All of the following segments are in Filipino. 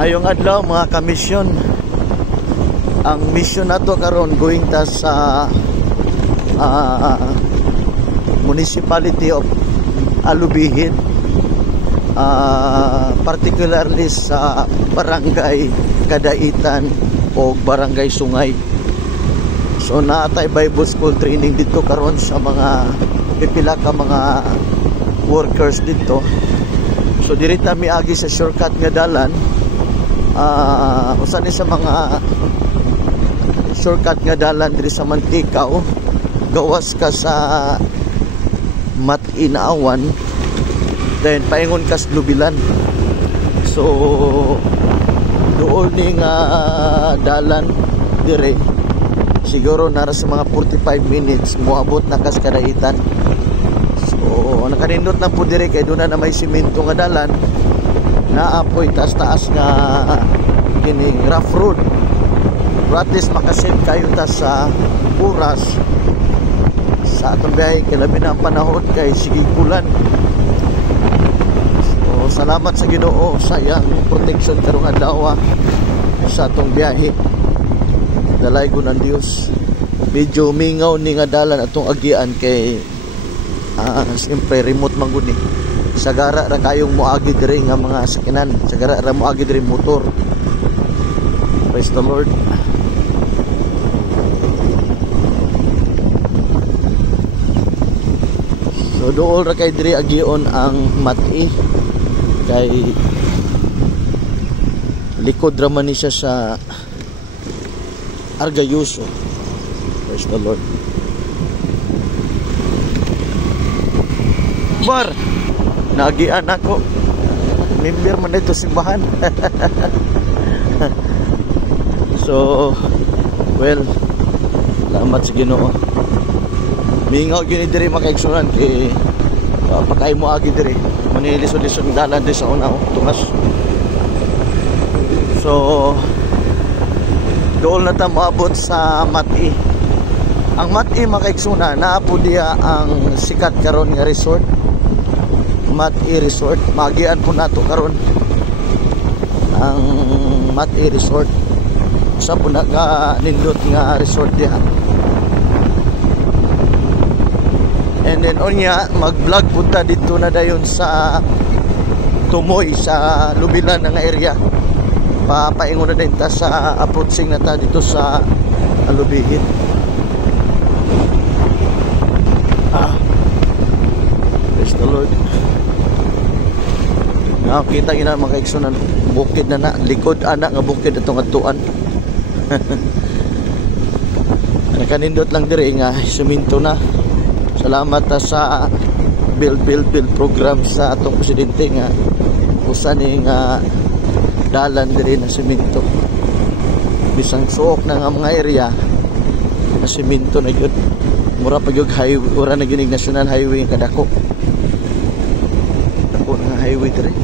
Ayong adlaw mga kamisyon. Ang mission nato karon going ta sa municipality of Alubihit, particularly sa barangay Kadaitan o barangay Sungay. So naatay Bible school training dito karon sa mga pipila ka mga workers dito. So diri ta miagi sa shortcut nga dalan, usa ni sa mga shortcut nga dalan diri sa Mantikaw, gawas ka sa Matinaawan, then paingon ka sa Lubilan. So doon ni nga dalan dire siguro nara sa mga 45 minutes moabot na kas Kadaitan. So nakanindot na po dire kay doon na may simento nga dalan, naapoy taas-taas nga kining rough road. At least makasave kayo ta sa oras sa atong biyahe, kay labi na ang panahon kay sige kulan. So salamat sa Ginoo sa iyang protection karong adlaw sa atong biyahe. Dalay ko ng Dios. Medyo mingaw ni nga dalan atong agian kay siyempre remote man gud ni. Sagara ra kayong moagi diri nga mga sakinan, sagara ra moagi diri motor. Praise the Lord. So dool ra kay diri agion ang Mati, kay likod ra man ni siya sa Argayuso. Praise the Lord. Bar nagian ako, member man dito simbahan. So well, salamat sa Ginoo. Mingaw gini diri makaigsunan kay pakay mo agi diri manilisod-lisod dalan diri sa una tungas. So doon na ta moabot sa Mati. Ang Mati makaigsunan naapo diya ang sikat karon nga resort, Mati Resort. Magian po nato karon ang Mati Resort. Sa po nindot nga resort diya. And then onya mag-vlog punta dito na dayon sa Tumoy sa Lubilan nga area. Papaingon na din ta sa approaching na ta dito sa Alubihit. Praise the Lord. Nakita gina mga kaigsunan, bukid na likod anak nga bukid atong atuan. Nakanindot lang diri nga suminto na. Salamat sa build program sa atong presidente nga usa ni nga dalan diri na semento. Bisang suok na nga mga area na semento na gyud. Mura pa gyud highway, ora na gyud national highway kadako. Dako nga highway diri.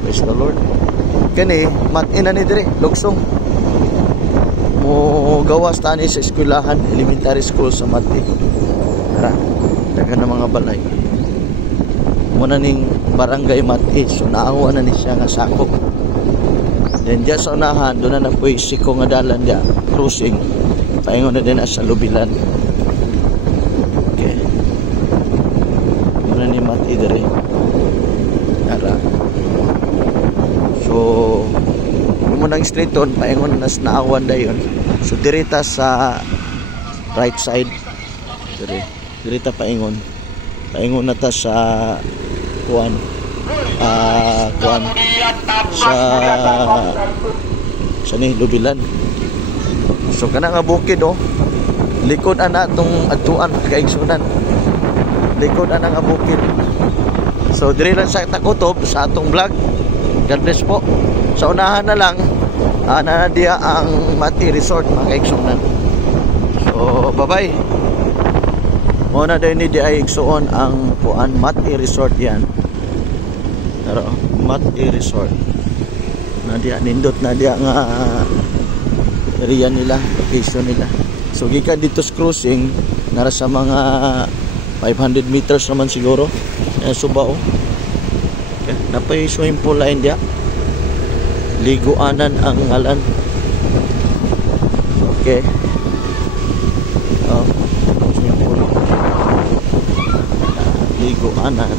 Praise the Lord. Kani matina ni diri lugsong mo gawas tani sa eskwelahan, elementary school sa Mati. Tara, dagan na mga balay. Muna ning barangay Mati, so naawa na ni siya nga sakop. Then dyan sa unahan, doon na napoy siko nga dalan dyan, cruising. Paingon na din sa Lubilan. Okay. Muna ni Mati dere. Tara. So munang straight on, paingon na naawan dayon. So dirita sa right side. Dirita paingon na ta sa kuan sa ni Lubilan. So kana nga bukid likod ana tong atuan kaigsunan. Likod ana nga bukid. So diri lang sa takutob sa atong vlog. God bless po. Sa unahan na lang na diya ang Mati Resort mga kaigsunan. So bye bye. Muna din ni diya igsuon ang kuan Mati Resort yan. Pero Mati Resort na diya nindot na diya nga area nila, location nila. So gikan dito sa cruising nara sa mga 500 meters naman siguro. Subao. Okay, napay swimming pool line diya. Liguanan ang ngalan. Okay. Oh, swimming pool. Liguanan.